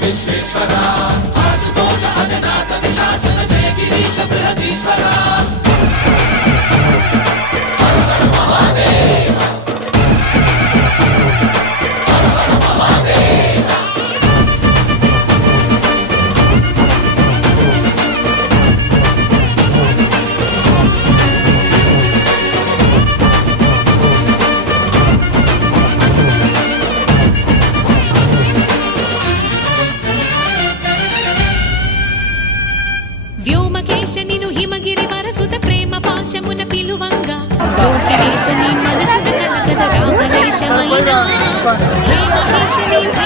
విశ్వేశ్వర ఆశుతోష అజనాశ విశాసన జయ గిరీశ బృహదీశ్వర హర హర మహాదేవ హర హర మహాదేవ వ్యోమకేశనిను హిమగిరి వరసుత ప్రేమ పాశమున పిలువంగా లోకివేశని మనసున కనకద రాగలేశమైన హే మహేశని